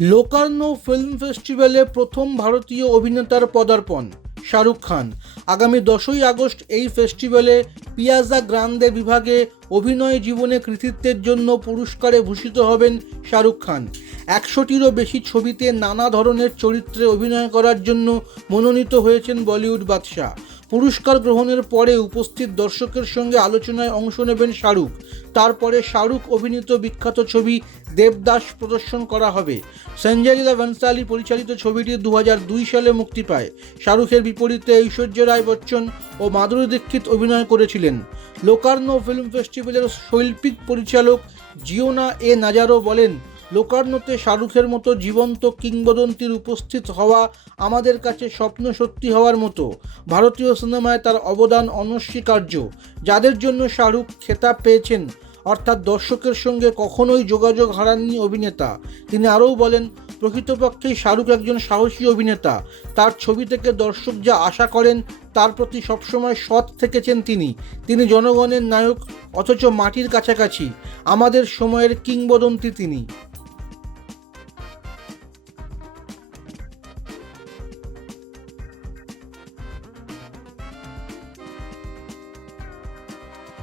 Locarno film ফেস্টিভ্যালে প্রথম ভারতীয় অভিনেতার পদার্পণ, শাহরুখ খান। আগামী দশই আগস্ট এই ফেস্টিভ্যালে পিয়াজা গ্রান্দে বিভাগে অভিনয় জীবনে কৃতিত্বের জন্য পুরস্কারে ভূষিত হবেন শাহরুখ খান। একশোটিরও বেশি ছবিতে নানা ধরনের চরিত্রে অভিনয় করার জন্য মনোনীত হয়েছেন বলিউড বাদশাহ। পুরস্কার গ্রহণের পরে উপস্থিত দর্শকের সঙ্গে আলোচনায় অংশ নেবেন শাহরুখ। তারপরে শাহরুখ অভিনীত বিখ্যাত ছবি দেবদাস প্রদর্শন করা হবে। সঞ্জয় লীলা পরিচালিত ছবিটি দু সালে মুক্তি পায়। শাহরুখের বিপরীতে ঐশ্বর্য রায় বচ্চন ও মাধুরী দীক্ষিত অভিনয় করেছিলেন। লোকার্নো ফিল্ম ফেস্টিভ্যালের শৈল্পিক পরিচালক জিওনা এ নাজারো বলেন লোকার্নোতে শাহরুখের মতো জীবন্ত কিংবদন্তির উপস্থিত হওয়া আমাদের কাছে স্বপ্ন সত্যি হওয়ার মতো ভারতীয় সিনেমায় তার অবদান অনস্বীকার্য, যাদের জন্য শাহরুখ খেতাব পেয়েছেন, অর্থাৎ দর্শকের সঙ্গে কখনোই যোগাযোগ হারাননি অভিনেতা। তিনি আরও বলেন, প্রকৃতপক্ষেই শাহরুখ একজন সাহসী অভিনেতা। তার ছবি থেকে দর্শক যা আশা করেন, তার প্রতি সবসময় সৎ থেকেছেন তিনি। তিনি জনগণের নায়ক, অথচ মাটির কাছাকাছি। আমাদের সময়ের কিংবদন্তি তিনি।